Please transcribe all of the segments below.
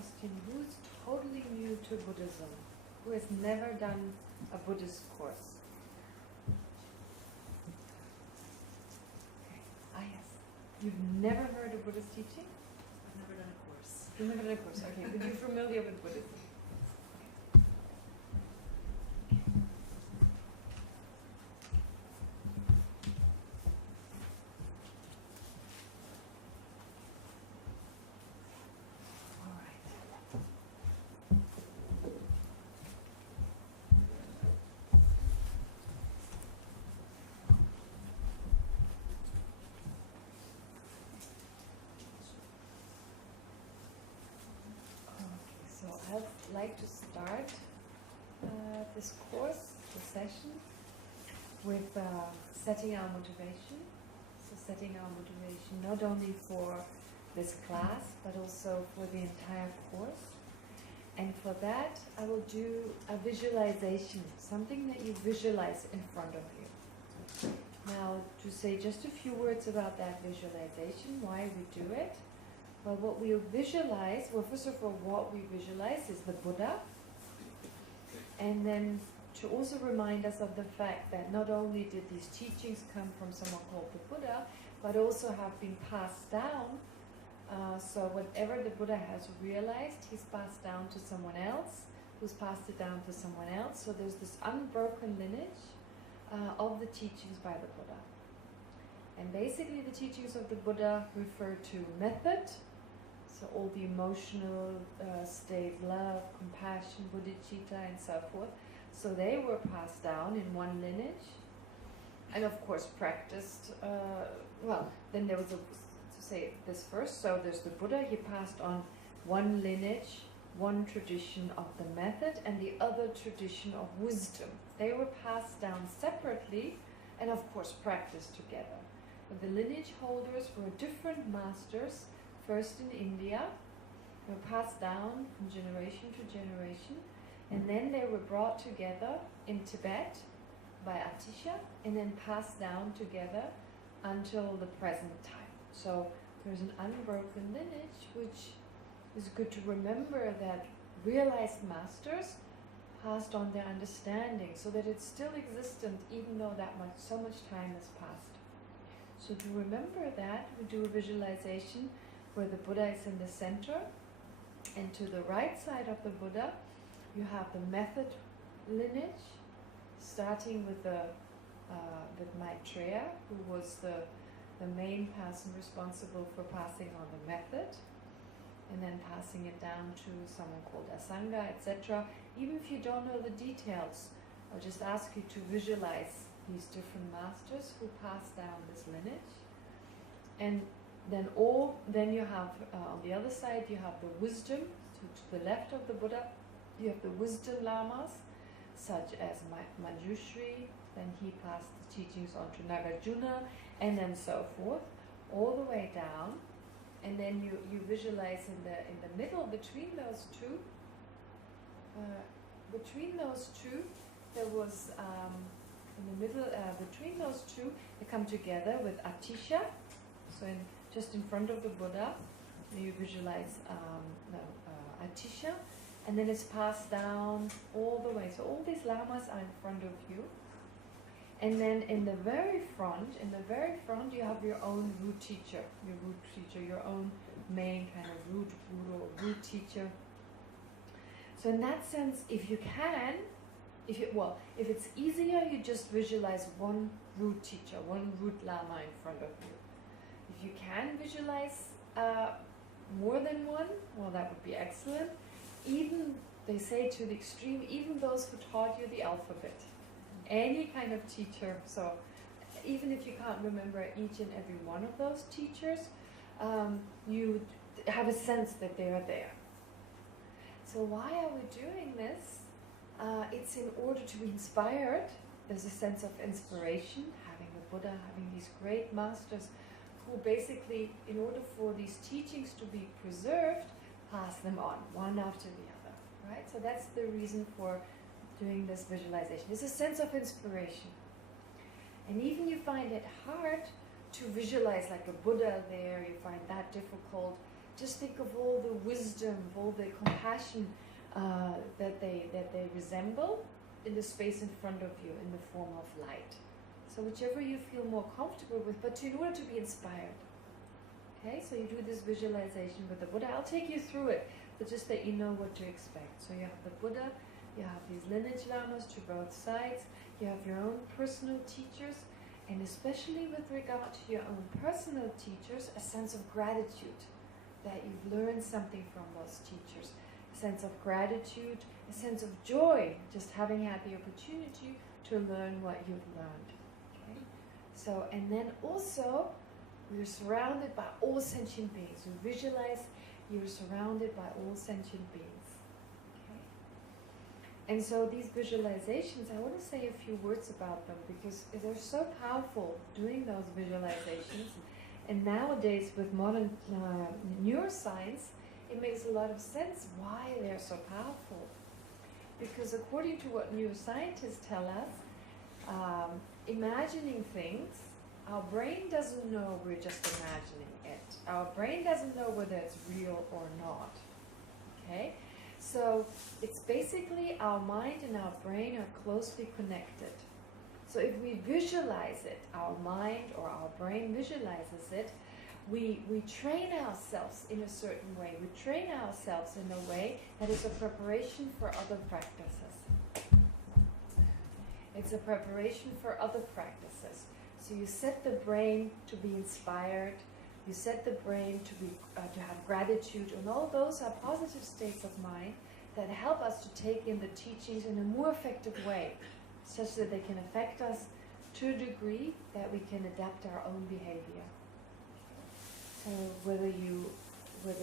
question, who's totally new to Buddhism? Who has never done a Buddhist course? Okay. Ah, yes. You've never heard of Buddhist teaching? I've never done a course. You've never done a course, okay. But you're familiar with Buddhism? I'd like to start this course, the session, with setting our motivation. So setting our motivation not only for this class, but also for the entire course. And for that, I will do a visualization, something that you visualize in front of you. Now, to say just a few words about that visualization, why we do it. Well, what we visualize, well, first of all, what we visualize is the Buddha. And then to also remind us of the fact that not only did these teachings come from someone called the Buddha, but also have been passed down. So whatever the Buddha has realized, he's passed down to someone else, who's passed it down to someone else. So there's this unbroken lineage of the teachings by the Buddha. And basically the teachings of the Buddha refer to method, so all the emotional state, love, compassion, bodhicitta, and so forth. So they were passed down in one lineage, and of course practiced. Then there was to say this first. So there's the Buddha. He passed on one lineage, one tradition of the method, and the other tradition of wisdom. They were passed down separately, and of course practiced together. But the lineage holders were different masters. First in India, they were passed down from generation to generation, and then they were brought together in Tibet by Atisha, and then passed down together until the present time. So there's an unbroken lineage, which is good to remember, that realized masters passed on their understanding so that it's still existent even though so much time has passed. So to remember that, we do a visualization where the Buddha is in the center, and to the right side of the Buddha you have the method lineage, starting with with Maitreya, who was the main person responsible for passing on the method, and then passing it down to someone called Asanga, etc. Even if you don't know the details, I'll just ask you to visualize these different masters who passed down this lineage. And then you have, on the other side, you have the wisdom. To the left of the Buddha, you have the wisdom lamas, such as Manjushri. Then he passed the teachings on to Nagarjuna, and then so forth, all the way down. And then you visualize in the middle, between those two, there was, in the middle, between those two, they come together with Atisha. So just in front of the Buddha, you visualize Atisha, and then it's passed down all the way. So all these lamas are in front of you. And then in the very front, you have your own root teacher, your own main kind of root guru or root teacher. So in that sense, if you can, if it's easier, you just visualize one root teacher, one root lama in front of you. If you can visualize more than one, well, that would be excellent. Even, they say to the extreme, even those who taught you the alphabet. Any kind of teacher, so even if you can't remember each and every one of those teachers, you have a sense that they are there. So why are we doing this? It's in order to be inspired. There's a sense of inspiration, having the Buddha, having these great masters who basically, in order for these teachings to be preserved, pass them on, one after the other, right? So that's the reason for doing this visualization. It's a sense of inspiration. And even you find it hard to visualize like a Buddha there, you find that difficult, just think of all the wisdom, all the compassion that they resemble in the space in front of you in the form of light. So whichever you feel more comfortable with, but in order to be inspired. Okay, so you do this visualization with the Buddha. I'll take you through it, but just that you know what to expect. So you have the Buddha, you have these lineage lamas to both sides, you have your own personal teachers, and especially with regard to your own personal teachers, a sense of gratitude that you've learned something from those teachers, a sense of gratitude, a sense of joy, just having had the opportunity to learn what you've learned. Okay? So, and then also, we're surrounded by all sentient beings. You visualize you're surrounded by all sentient beings. Okay? And so these visualizations, I want to say a few words about them because they're so powerful doing those visualizations. And nowadays with modern neuroscience, it makes a lot of sense why they're so powerful. Because according to what neuroscientists tell us, imagining things, our brain doesn't know we're just imagining it. Our brain doesn't know whether it's real or not. Okay? So it's basically our mind and our brain are closely connected. So if we visualize it, our mind or our brain visualizes it, we train ourselves in a certain way. We train ourselves in a way that is a preparation for other practices. It's a preparation for other practices. So you set the brain to be inspired, you set the brain to have gratitude, and all those are positive states of mind that help us to take in the teachings in a more effective way, such that they can affect us to a degree that we can adapt our own behavior. So whether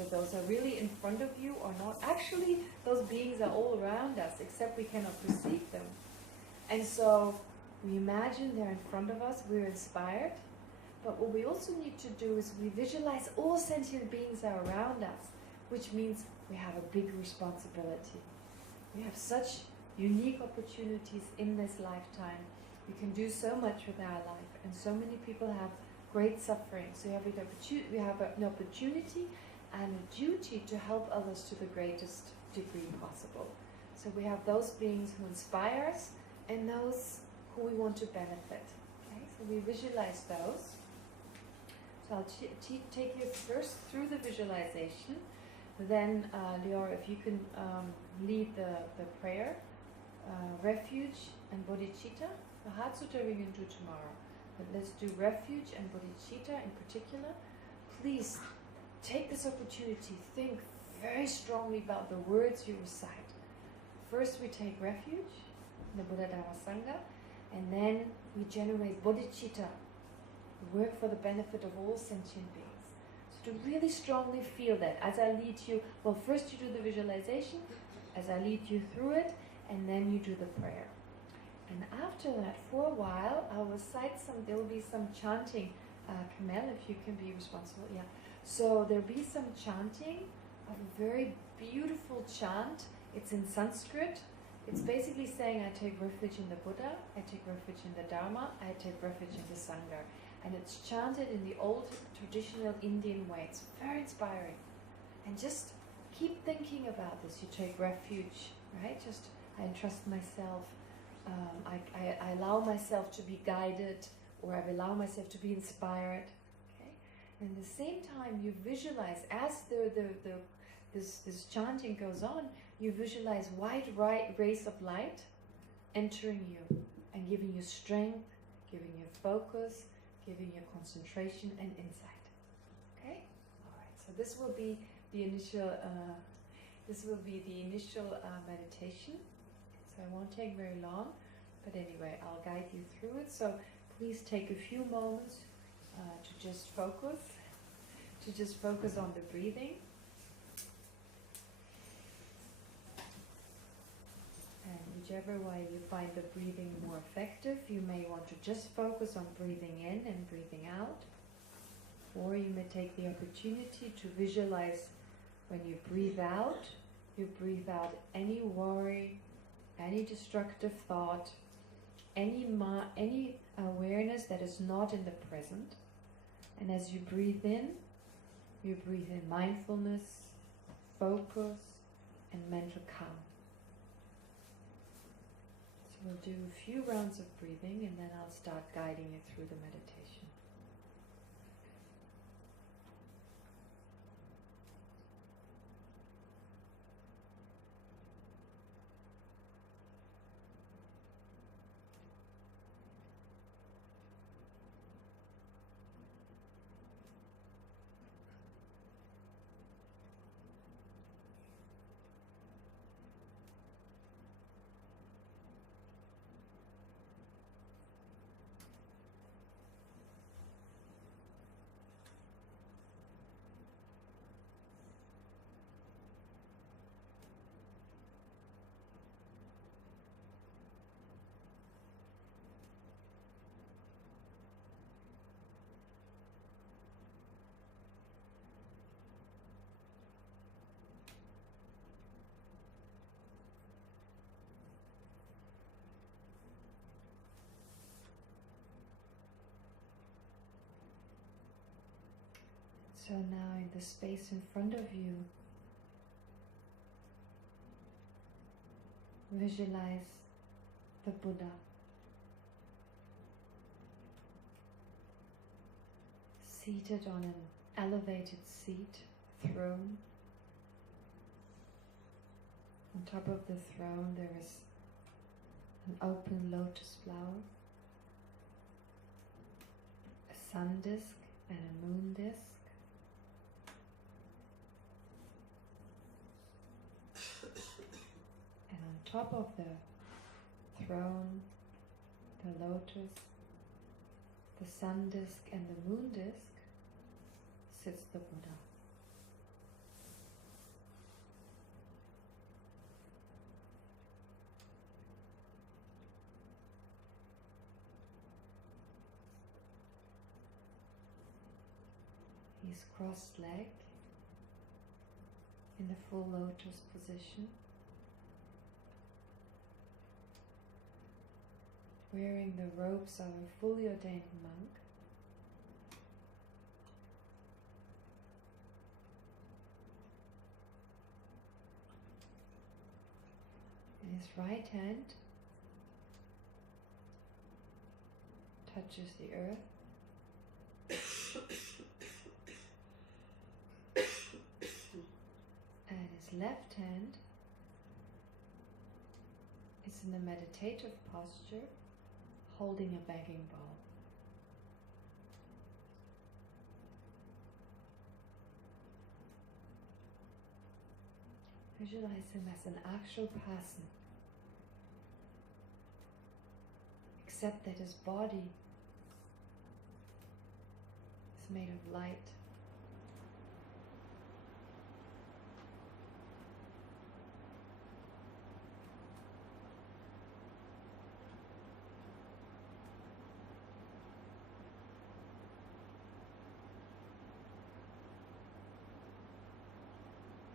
those are really in front of you or not, actually those beings are all around us, except we cannot perceive them. And so we imagine they're in front of us, we're inspired, but what we also need to do is we visualize all sentient beings are around us, which means we have a big responsibility. We have such unique opportunities in this lifetime. We can do so much with our life, and so many people have great suffering. So we have an opportunity and a duty to help others to the greatest degree possible. So we have those beings who inspire us and those who we want to benefit. Okay? So we visualize those. So I'll take you first through the visualization. Then, Lior, if you can lead the prayer, refuge and bodhicitta. The heart sutta we can do tomorrow. But let's do refuge and bodhicitta in particular. Please take this opportunity. Think very strongly about the words you recite. First we take refuge, the Buddha Dhamma Sangha, and then we generate bodhicitta, work for the benefit of all sentient beings. So to really strongly feel that, as I lead you, well, first you do the visualization, as I lead you through it, and then you do the prayer. And after that, for a while, I'll recite there will be some chanting. Kamel, if you can be responsible, yeah. So there'll be some chanting of a very beautiful chant. It's in Sanskrit. It's basically saying, I take refuge in the Buddha, I take refuge in the Dharma, I take refuge in the Sangha. And it's chanted in the old traditional Indian way. It's very inspiring. And just keep thinking about this. You take refuge, right? Just, I entrust myself. I allow myself to be guided, or I allow myself to be inspired. Okay? And at the same time, you visualize, as this chanting goes on, you visualize wide rays of light entering you and giving you strength, giving you focus, giving you concentration and insight. Okay? All right. So this will be the initial. Meditation. So it won't take very long, but anyway, I'll guide you through it. So please take a few moments to just focus on the breathing. And whichever way you find the breathing more effective, you may want to just focus on breathing in and breathing out. Or you may take the opportunity to visualize when you breathe out any worry, any destructive thought, any awareness that is not in the present. And as you breathe in, You breathe in mindfulness, focus, and mental calm. So we'll do a few rounds of breathing and then I'll start guiding you through the meditation. So now in the space in front of you, visualize the Buddha. Seated on an elevated seat, throne. On top of the throne there is an open lotus flower, a sun disk and a moon disk. And on top of the throne, the lotus, the sun disk and the moon disk sits the Buddha. He's cross-legged in the full lotus position, wearing the robes of a fully ordained monk. And his right hand touches the earth. And his left hand is in a meditative posture, holding a begging bowl. Visualize him as an actual person, except that his body is made of light.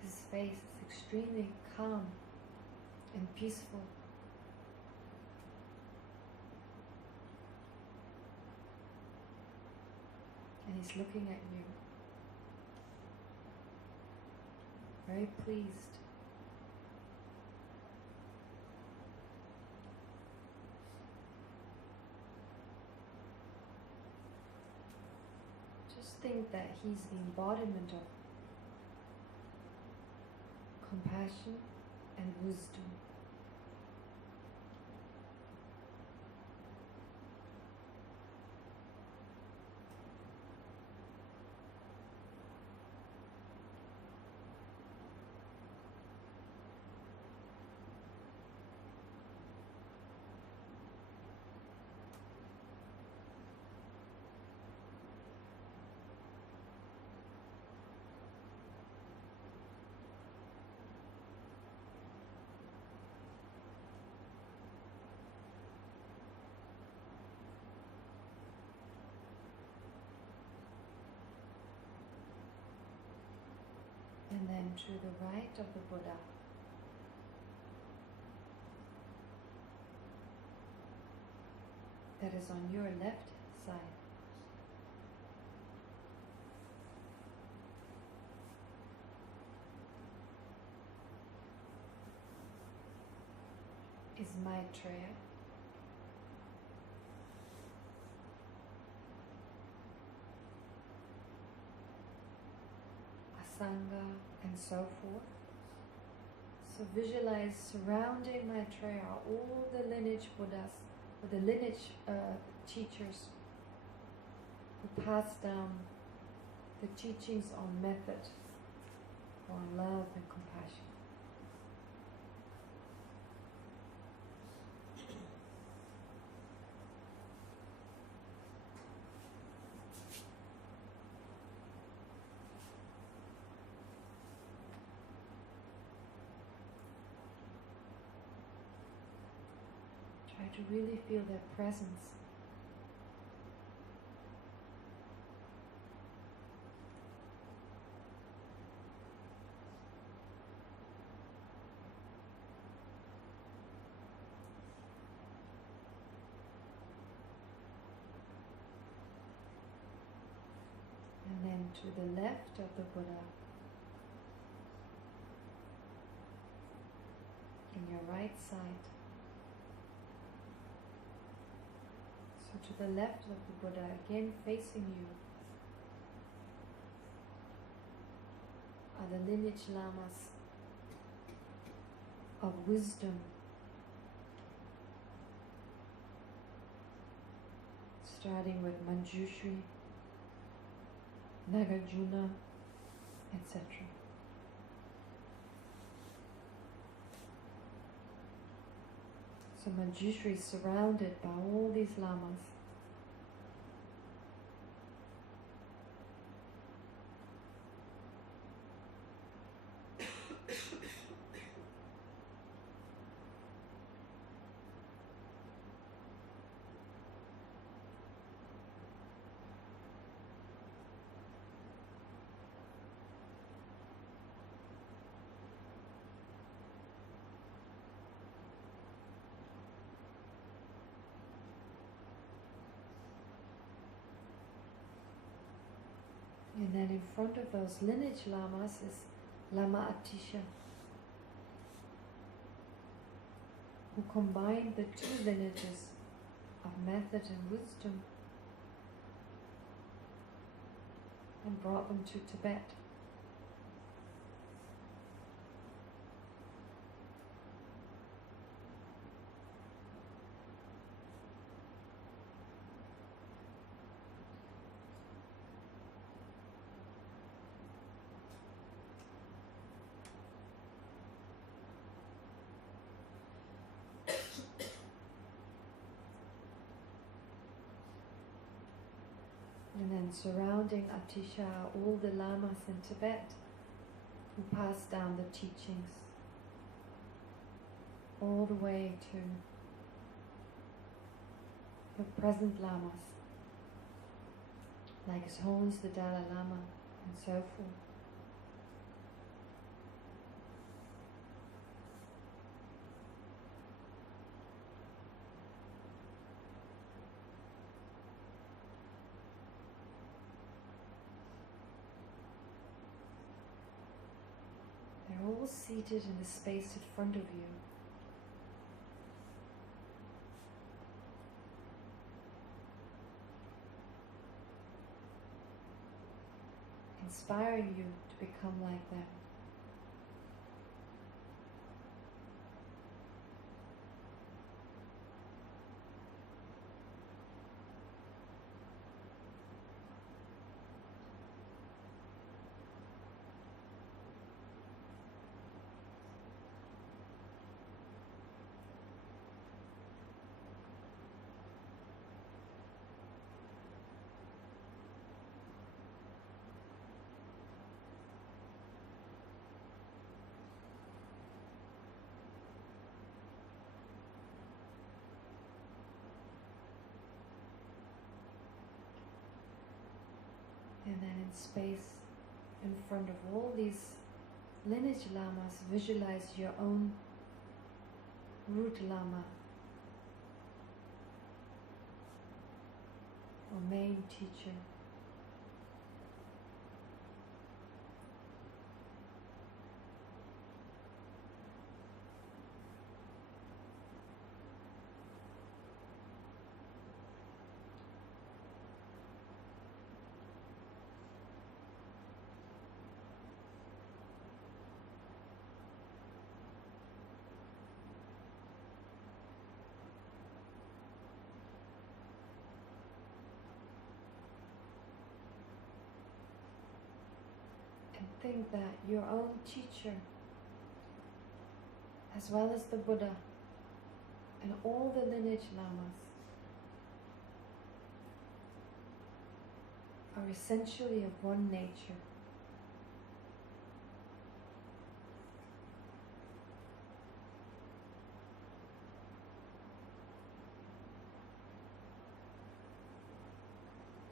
His face is extremely calm and peaceful. And he's looking at you, very pleased. Just think that he's the embodiment of compassion and wisdom. And then to the right of the Buddha, that is on your left side, Maitreya, Asanga, and so forth. So visualize surrounding Maitreya all the lineage Buddhas, or the lineage teachers who passed down the teachings on method, on love and compassion. Try to really feel their presence. And then to the left of the Buddha, in your right side. So to the left of the Buddha, again facing you, are the lineage lamas of wisdom, starting with Manjushri, Nagarjuna, etc. So Manjushri is surrounded by all these lamas. And then in front of those lineage lamas is Lama Atisha, who combined the two lineages of method and wisdom and brought them to Tibet. And then surrounding Atisha are all the lamas in Tibet who passed down the teachings all the way to the present lamas, like His Holiness the Dalai Lama and so forth. They're all seated in the space in front of you. Inspiring you to become like them. And then in space in front of all these lineage lamas, visualize your own root lama or main teacher. think that your own teacher, as well as the Buddha and all the lineage lamas, are essentially of one nature.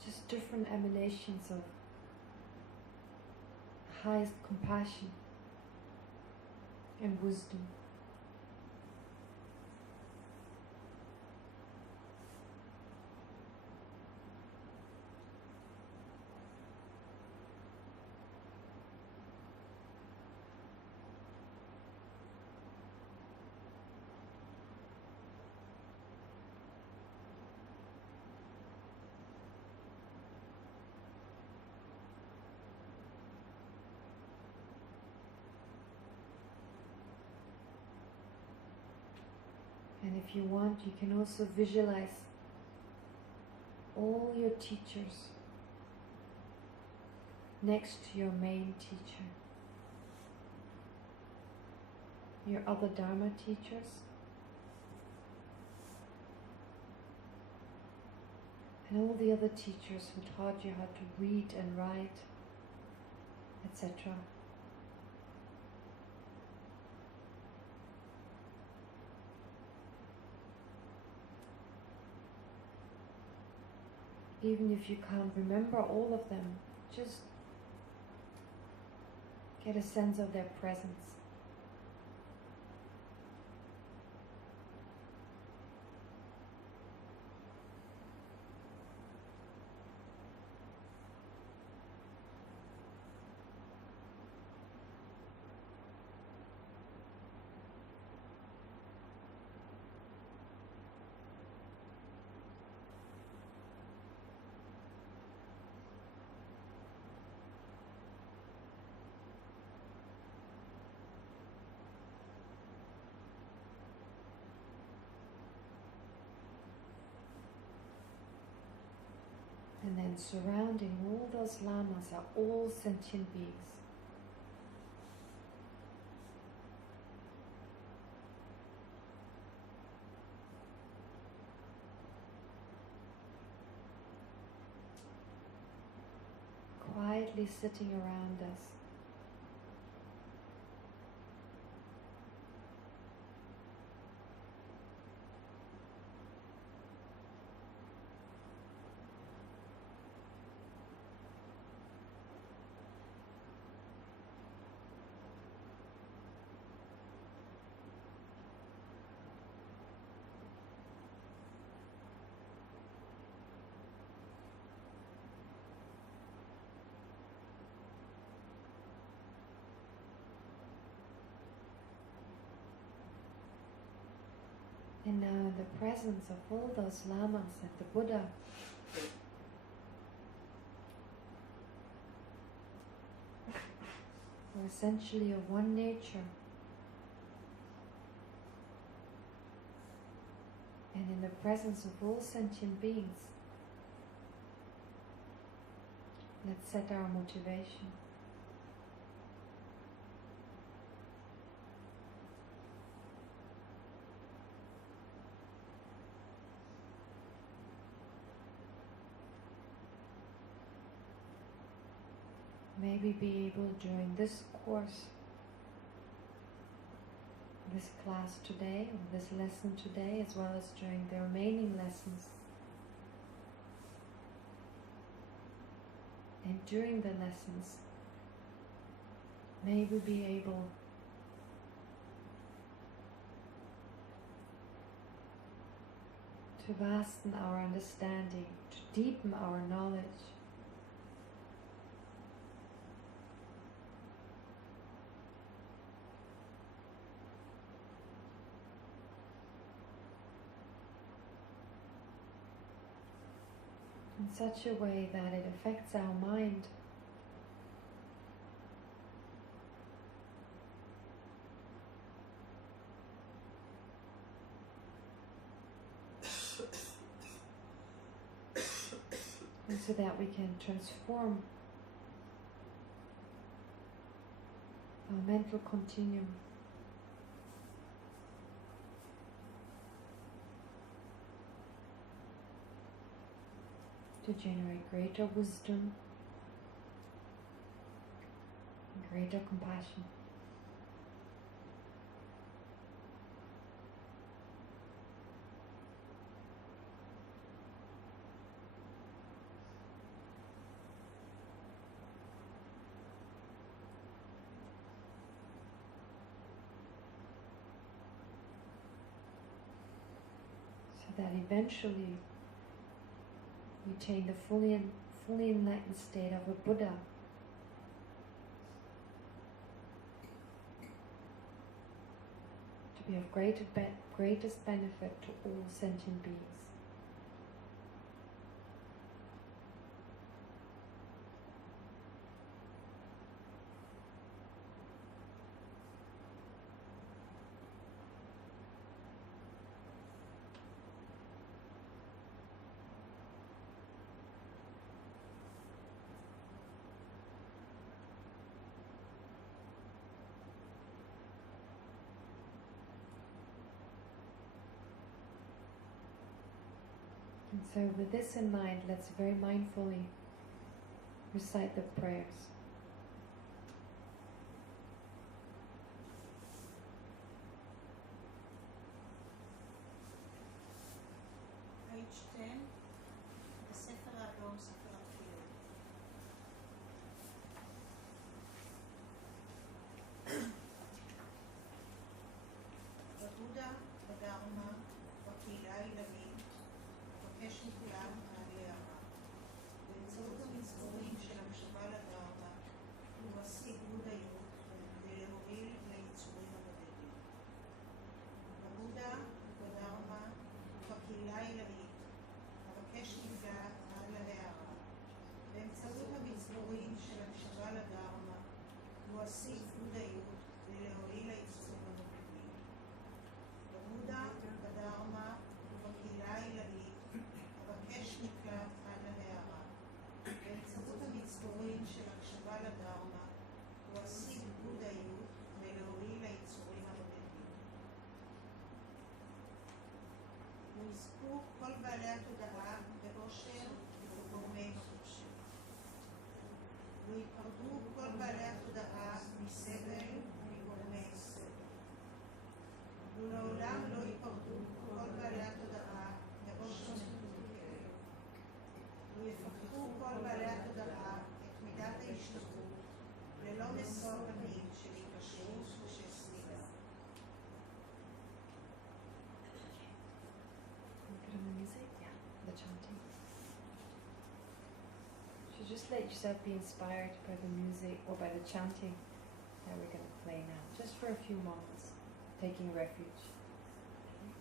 Just different emanations of highest compassion and wisdom. And if you want, you can also visualize all your teachers next to your main teacher, your other Dharma teachers, and all the other teachers who taught you how to read and write, etc. Even if you can't remember all of them, just get a sense of their presence. And then surrounding all those lamas are all sentient beings. Quietly sitting around us. And now in the presence of all those lamas and the Buddha, who are essentially of one nature, and in the presence of all sentient beings, let's set our motivation. Maybe be able during this course, this class today, or this lesson today, as well as during the remaining lessons, and during the lessons, maybe be able to vasten our understanding, to deepen our knowledge, in such a way that it affects our mind and so that we can transform our mental continuum. To generate greater wisdom and greater compassion. So that eventually we attain the fully enlightened state of a Buddha. To be of greatest benefit to all sentient beings. And so with this in mind, let's very mindfully recite the prayers. Page 10, בספר האדום, ספר התפילות. בבודה, בדרמה, בקהילה העילאית, מבקש מכולם הערה. באמצעות המצבורים של המחשבה לדרמה, הוא משיג בודהיות כדי להוביל ליצורים הבודדים. בבודה, בדרמה, בקהילה העילאית, מבקש מכולם הערה. באמצעות המצבורים של המחשבה לדרמה, הוא משיג בודהיות כדי להוביל ליצורים הבודדים. בבודה, בדרמה, ובקהילה העילאית, אבקש מקלט עד להערה. באמצעות המצבורים של הקשבה לדרמה, הוא אשיג בודהיות ולהועיל ליצורים הבודדים. ויזכו כל בעלי התודעה באושר ובגורמי חושר. ויפרדו כל בעלי התודעה מסבל ומגורמי סבל. ולעולם לא ייפרדו כל בעלי התודעה מאושר ומכאב. ויפתחו כל בעלי התודעה את מידת ההשתתפות ללא משוא פנים של התקשרות ושל סלילה. Put on the music? Yeah, the chanting. So just let yourself be inspired by the music or by the chanting that we're going to play now, just for a few moments, taking refuge.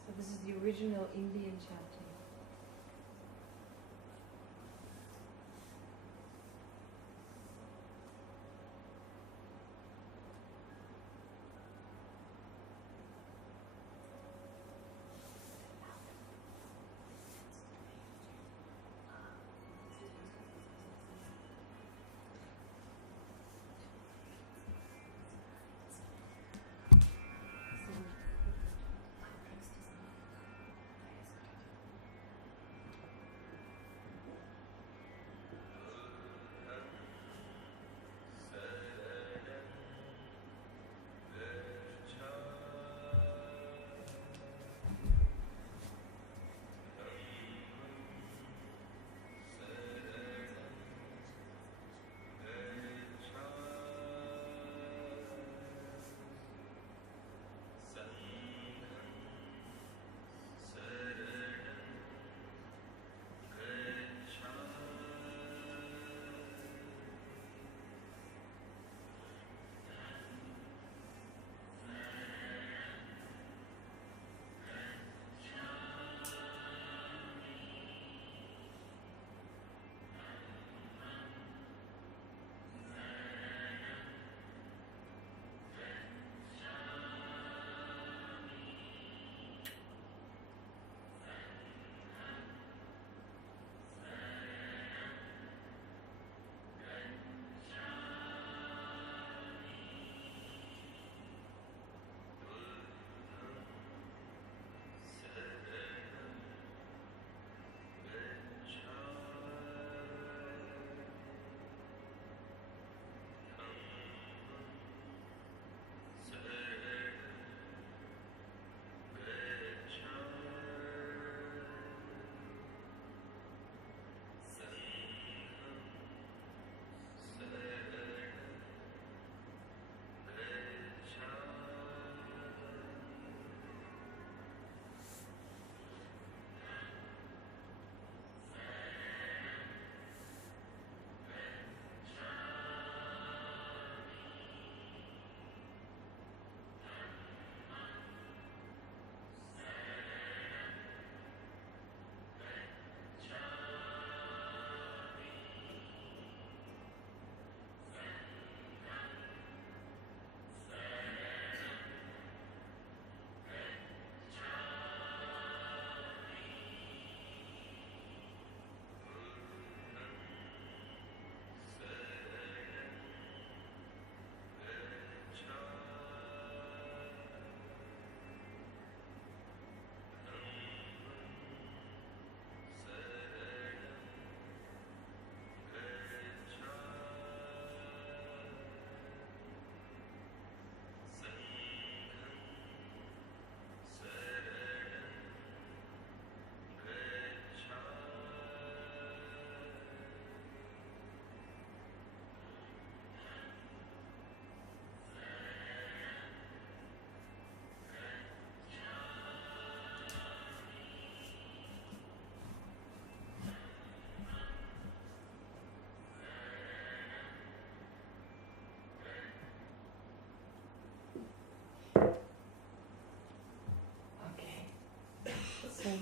So this is the original Indian chanting.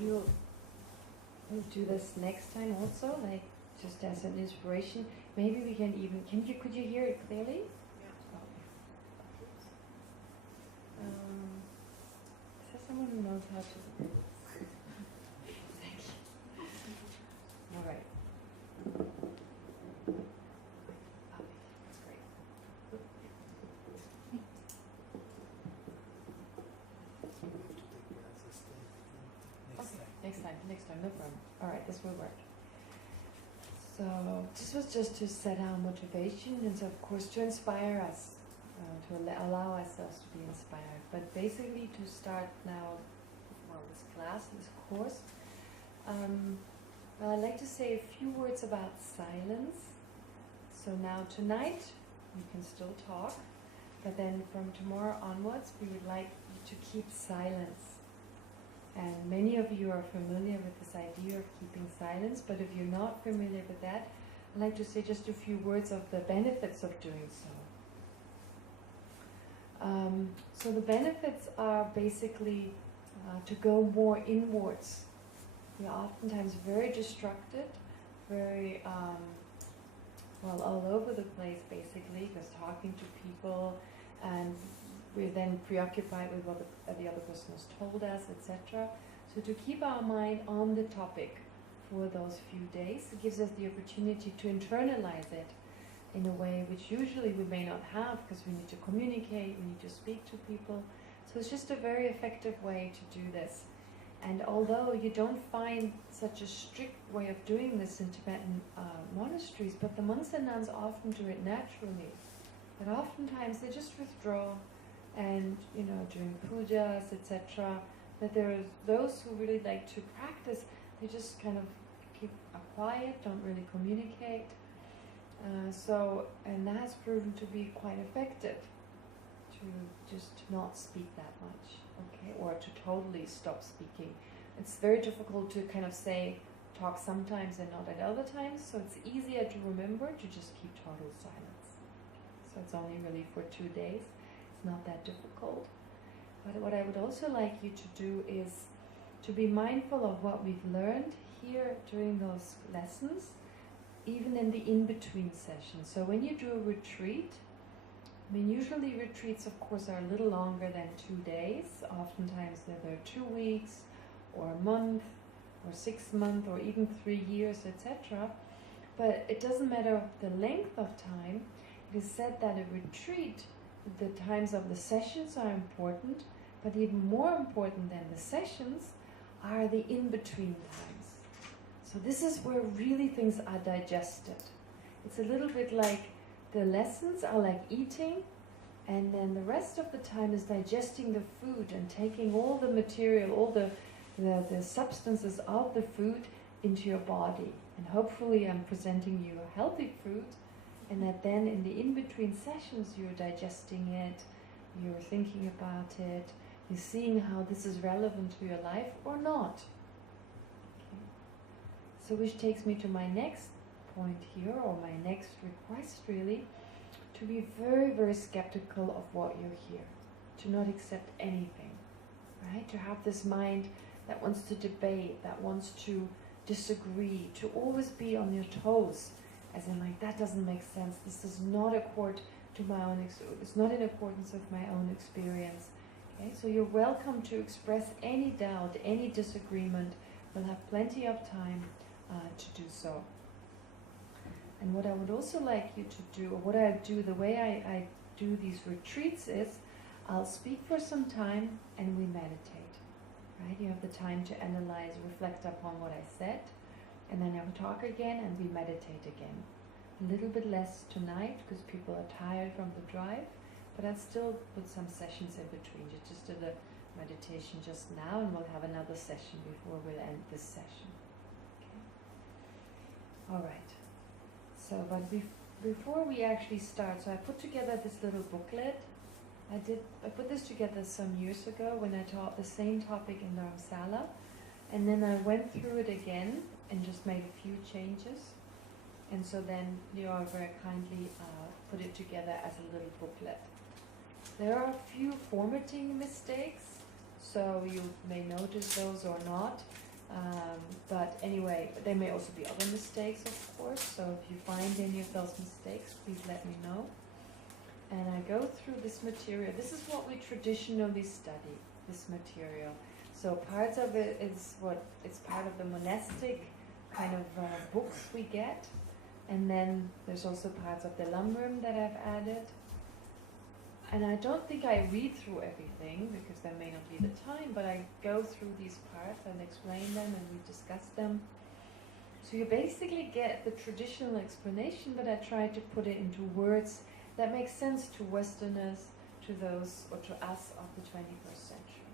we'll do this next time also, like just as an inspiration. Maybe we can even, could you hear it clearly? Yeah. Is there someone who knows how to? Thank you. All right. That's great. Next time, no problem. All right, this will work. So this was just to set our motivation and, of course, to inspire us, to allow ourselves to be inspired. But basically, to start now, well, this class, this course, well, I'd like to say a few words about silence. So now tonight, you can still talk, but then from tomorrow onwards, we would like you to keep silence. And many of you are familiar with this idea of keeping silence, but if you're not familiar with that, I'd like to say just a few words of the benefits of doing so. So the benefits are basically to go more inwards. We are oftentimes very distracted, very, well, all over the place basically, just talking to people, and we're then preoccupied with what the other person has told us, etc. So to keep our mind on the topic for those few days, it gives us the opportunity to internalize it in a way which usually we may not have, because we need to communicate, we need to speak to people. So it's just a very effective way to do this. And although you don't find such a strict way of doing this in Tibetan monasteries, but the monks and nuns often do it naturally. But oftentimes they just withdraw, and during pujas, etc., that there are those who really like to practice. They just kind of keep quiet, don't really communicate. And that's proven to be quite effective, to just not speak that much, okay, or to totally stop speaking. It's very difficult to kind of talk sometimes and not at other times, so it's easier to remember to just keep total silence. So it's only really for 2 days. It's not that difficult. But what I would also like you to do is to be mindful of what we've learned here during those lessons, even in the in-between sessions. So when you do a retreat, usually retreats, of course, are a little longer than 2 days. Oftentimes they're 2 weeks, or a month, or 6 months, or even 3 years, etc. But it doesn't matter the length of time. It is said that a retreat, the times of the sessions are important, but even more important than the sessions are the in-between times. So this is where really things are digested. It's a little bit like the lessons are like eating, and then the rest of the time is digesting the food and taking all the material, all the substances of the food into your body. And hopefully I'm presenting you a healthy food, and that then in the in-between sessions you're digesting it, you're thinking about it, you're seeing how this is relevant to your life or not. Okay. So which takes me to my next point here, or my next request really, to be very, very skeptical of what you hear, to not accept anything, right? To have this mind that wants to debate, that wants to disagree, to always be on your toes, as in like, that doesn't make sense, this does not accord to my own, it's not in accordance with my own experience. Okay, so you're welcome to express any doubt, any disagreement. We'll have plenty of time to do so. And what I would also like you to do, or what I do, the way I do these retreats is, I'll speak for some time and we meditate, right? You have the time to analyze, reflect upon what I said, and then I will talk again and we meditate again. A little bit less tonight because people are tired from the drive, but I'll still put some sessions in between. You just did a meditation just now, and we'll have another session before we'll end this session. Okay. All right. So, but before we actually start, so I put together this little booklet. I put this together some years ago when I taught the same topic in Dharamsala, and then I went through it again and just made a few changes. And so then Leo very kindly put it together as a little booklet. There are a few formatting mistakes, so you may notice those or not. But anyway, there may also be other mistakes, of course. So if you find any of those mistakes, please let me know. And I go through this material. This is what we traditionally study, this material. So parts of it is it's part of the monastic kind of books we get. And then there's also parts of the Lamrim that I've added. And I don't think I read through everything because there may not be the time, but I go through these parts and explain them and we discuss them. So you basically get the traditional explanation, but I try to put it into words that make sense to Westerners, to those, or to us of the 21st century.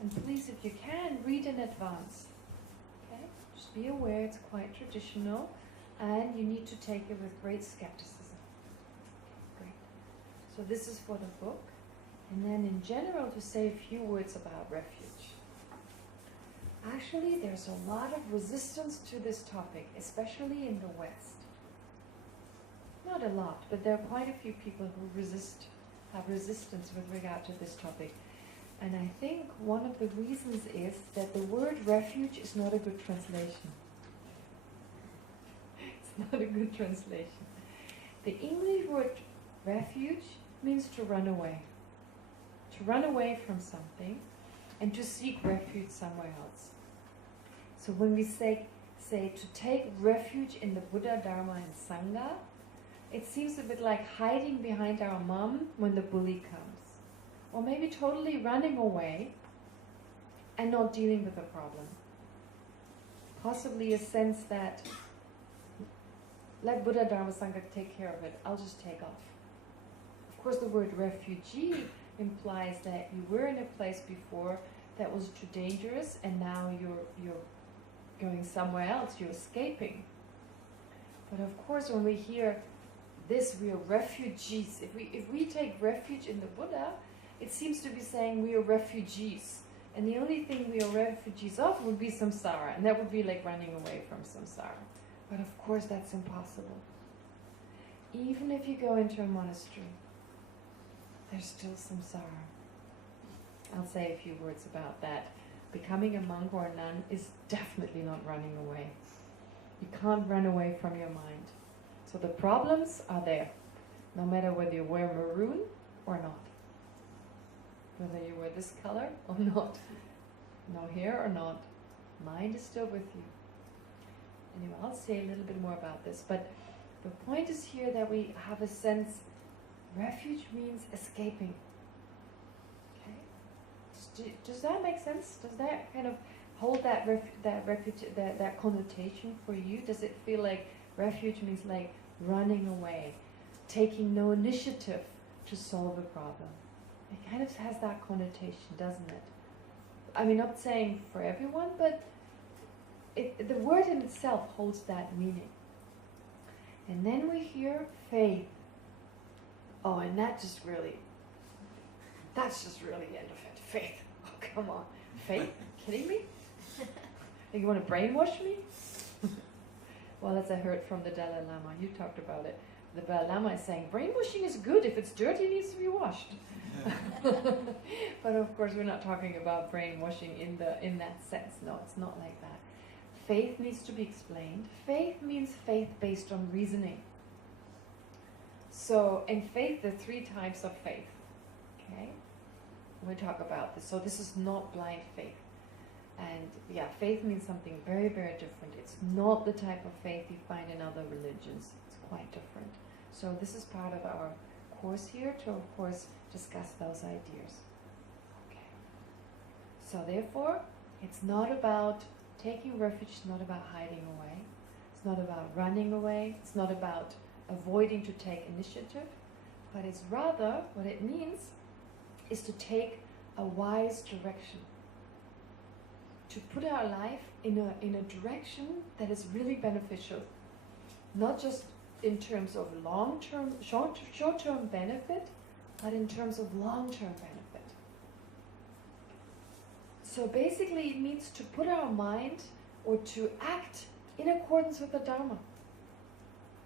And please, if you can, read in advance. Okay? Just be aware it's quite traditional and you need to take it with great skepticism. So this is for the book, and then in general to say a few words about refuge. Actually, there's a lot of resistance to this topic, especially in the West. Not a lot, but there are quite a few people who have resistance with regard to this topic. And I think one of the reasons is that the word refuge is not a good translation. It's not a good translation. The English word refuge means to run away from something and to seek refuge somewhere else. So when we say to take refuge in the Buddha, Dharma and Sangha, it seems a bit like hiding behind our mom when the bully comes. Or maybe totally running away and not dealing with the problem. Possibly a sense that let Buddha, Dharma, Sangha take care of it, I'll just take off. Of course, the word refugee implies that you were in a place before that was too dangerous, and now you're going somewhere else. You're escaping. But of course, when we hear this, we are refugees. If we take refuge in the Buddha, it seems to be saying we are refugees, and the only thing we are refugees of would be samsara, and that would be like running away from samsara. But of course, that's impossible. Even if you go into a monastery, there's still samsara. I'll say a few words about that. Becoming a monk or a nun is definitely not running away. You can't run away from your mind. So the problems are there, no matter whether you wear maroon or not. Whether you wear this color or not. No hair or not. Mind is still with you. Anyway, I'll say a little bit more about this. But the point is here that we have a sense. Refuge means escaping. Okay? Does that make sense? Does that kind of hold that connotation for you? Does it feel like refuge means like running away, taking no initiative to solve a problem? It kind of has that connotation, doesn't it? I mean, not saying for everyone, but the word in itself holds that meaning. And then we hear faith. Oh, and that's just really the end of it. Faith. Oh, come on. Faith? Kidding me? You want to brainwash me? Well, as I heard from the Dalai Lama, you talked about it. The Dalai Lama is saying, brainwashing is good. If it's dirty, it needs to be washed. But of course, we're not talking about brainwashing in that sense. No, it's not like that. Faith needs to be explained. Faith means faith based on reasoning. So, in faith, there are 3 types of faith. Okay? We'll talk about this. So this is not blind faith. And yeah, faith means something very, very different. It's not the type of faith you find in other religions. It's quite different. So this is part of our course here to, of course, discuss those ideas. Okay. So therefore, it's not about taking refuge. It's not about hiding away. It's not about running away. It's not about avoiding to take initiative. But it's rather, what it means is to take a wise direction. To put our life in a direction that is really beneficial. Not just in terms of long-term, short-term benefit, but in terms of long-term benefit. So basically it means to put our mind or to act in accordance with the Dharma.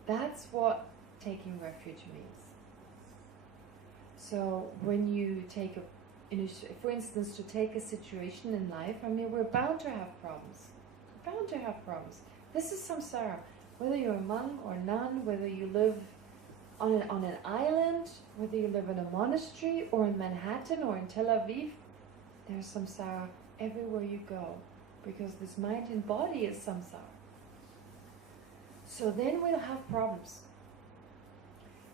That's what taking refuge means. So when you take for instance, to take a situation in life, I mean, we're bound to have problems. Bound to have problems. This is samsara. Whether you're a monk or nun, whether you live on an island, whether you live in a monastery or in Manhattan or in Tel Aviv, there's samsara everywhere you go, because this mind and body is samsara. So then we'll have problems.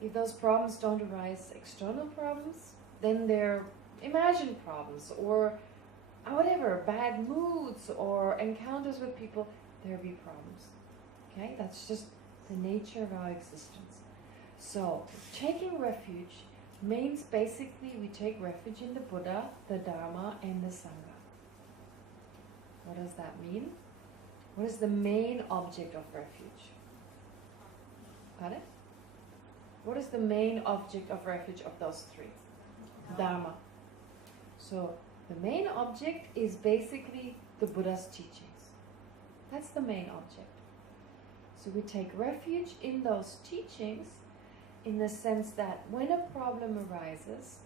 If those problems don't arise external problems, then they're imagined problems or whatever, bad moods or encounters with people, there'll be problems. Okay, that's just the nature of our existence. So, taking refuge means basically we take refuge in the Buddha, the Dharma, and the Sangha. What does that mean? What is the main object of refuge? Pardon? What is the main object of refuge of those three? Dharma. So, the main object is basically the Buddha's teachings. That's the main object. So we take refuge in those teachings in the sense that when a problem arises,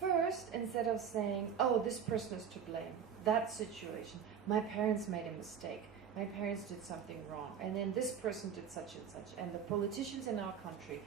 first, instead of saying, oh, this person is to blame, that situation, my parents made a mistake, my parents did something wrong, and then this person did such and such, and the politicians in our country,